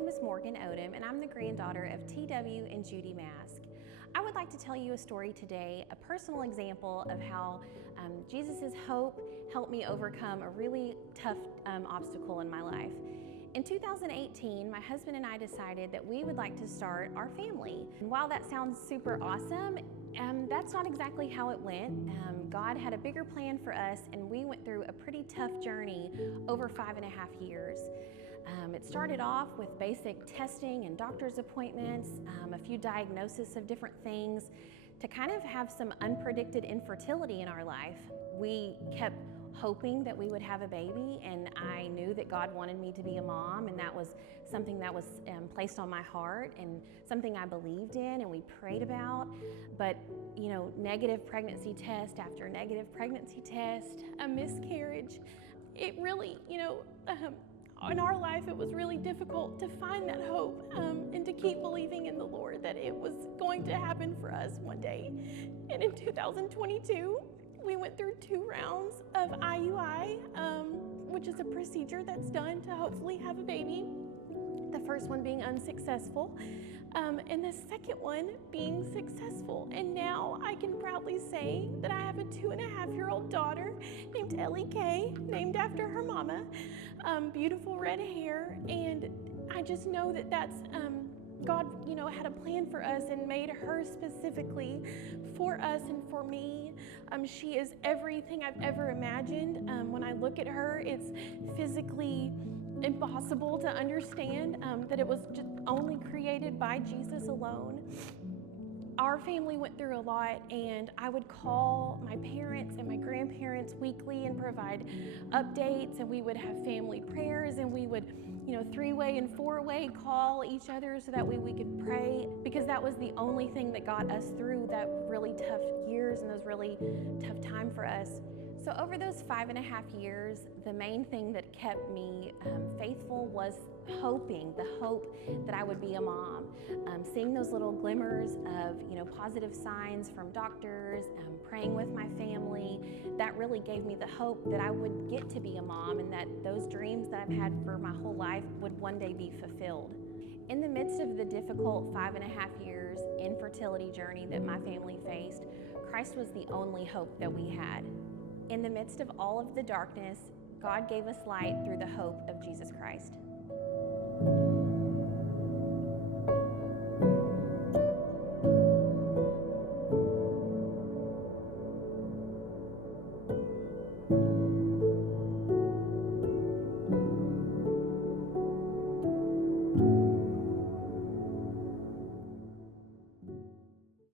name is Morgan Odom, and I'm the granddaughter of T.W. and Judy Mask. I would like to tell you a story today, a personal example of how Jesus' hope helped me overcome a really tough obstacle in my life. In 2018, my husband and I decided that we would like to start our family. And while that sounds super awesome, that's not exactly how it went. God had a bigger plan for us, and we went through a pretty tough journey over 5.5 years. It started off with basic testing and doctor's appointments, a few diagnoses of different things, to kind of have some unpredicted infertility in our life. We kept hoping that we would have a baby, and I knew that God wanted me to be a mom, and that was something that was placed on my heart and something I believed in and we prayed about. But negative pregnancy test after negative pregnancy test, a miscarriage, it really, in our life, it was really difficult to find that hope and to keep believing in the Lord that it was going to happen for us one day. And in 2022, we went through 2 rounds of IUI, which is a procedure that's done to hopefully have a baby. The first one being unsuccessful, and the second one being successful. And now I can proudly say that I have a 2.5-year-old daughter named Ellie Kay, named after her mama, beautiful red hair. And I just know that that's God, had a plan for us and made her specifically for us and for me. She is everything I've ever imagined. When I look at her, it's physically impossible to understand that it was just only created by Jesus alone. Our family went through a lot, and I would call my parents and my grandparents weekly and provide updates, and we would have family prayers, and we would 3-way and 4-way call each other so that we could pray, because that was the only thing that got us through that really tough years and those really tough time for us. So over those 5.5 years, the main thing that kept me faithful was hoping, the hope that I would be a mom. Seeing those little glimmers of positive signs from doctors, praying with my family, that really gave me the hope that I would get to be a mom and that those dreams that I've had for my whole life would one day be fulfilled. In the midst of the difficult 5.5 years infertility journey that my family faced, Christ was the only hope that we had. In the midst of all of the darkness, God gave us light through the hope of Jesus Christ.